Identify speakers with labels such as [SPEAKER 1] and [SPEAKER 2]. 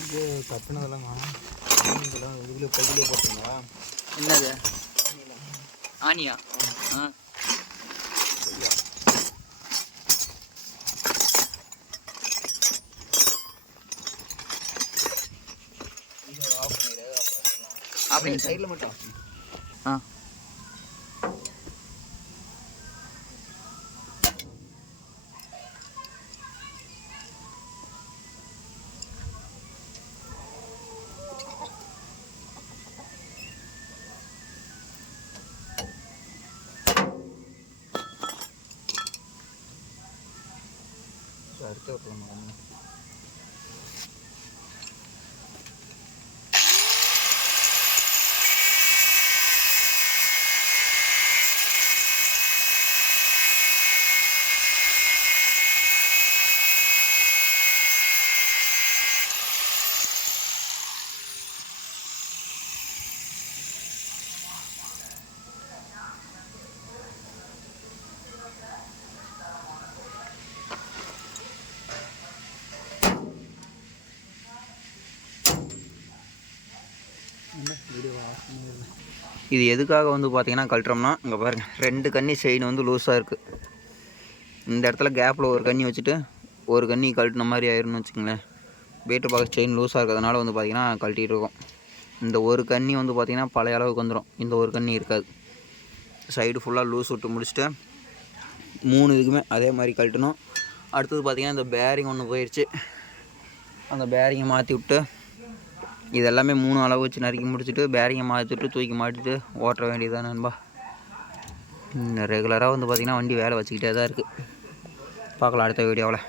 [SPEAKER 1] இது கட்டினதெல்லாம் காணும் இதெல்லாம் இதில் போட்டுங்களா
[SPEAKER 2] என்னது? ஆனியா? ஆ.
[SPEAKER 1] ஆஃப் பண்ணிடு சைடில் மட்டும்
[SPEAKER 2] ஆ.
[SPEAKER 1] அடுத்து
[SPEAKER 2] இது எதுக்காக வந்து பார்த்தீங்கன்னா கழட்டுறோம்னா இங்கே பாருங்கள் ரெண்டு கண்ணி செயின் வந்து லூஸாக இருக்குது இந்த இடத்துல கேப்பில் ஒரு கண்ணி வச்சுட்டு ஒரு கண்ணி கழட்டின மாதிரி ஆயிரும்னு வச்சுக்கோங்களேன். பேட்டர் பாக்ஸ் செயின் லூஸாக இருக்கிறதுனால வந்து பார்த்தீங்கன்னா கழட்டிகிட்டு இருக்கோம். இந்த ஒரு கண்ணி வந்து பார்த்திங்கன்னா பழைய அளவுக்கு வந்துடும் இந்த ஒரு கண்ணி இருக்காது. சைடு ஃபுல்லாக லூஸ் விட்டு முடிச்சுட்டு மூணு இதுக்குமே அதே மாதிரி கழட்டணும். அடுத்தது பார்த்திங்கன்னா இந்த பேரிங் ஒன்று போயிடுச்சு அந்த பேரிங்கை மாற்றி விட்டு இது எல்லாமே மூணு அளவு வச்சு நறுக்கி முடிச்சுட்டு பேரிங்கை மாற்றிட்டு தூக்கி மாட்டிட்டு ஓட்ட வேண்டியதுதான் நண்பா. ரெகுலராக வந்து பார்த்திங்கன்னா வண்டி வேலை வச்சுக்கிட்டே தான் இருக்குது பார்க்கலாம் அடுத்த வீடியோவில்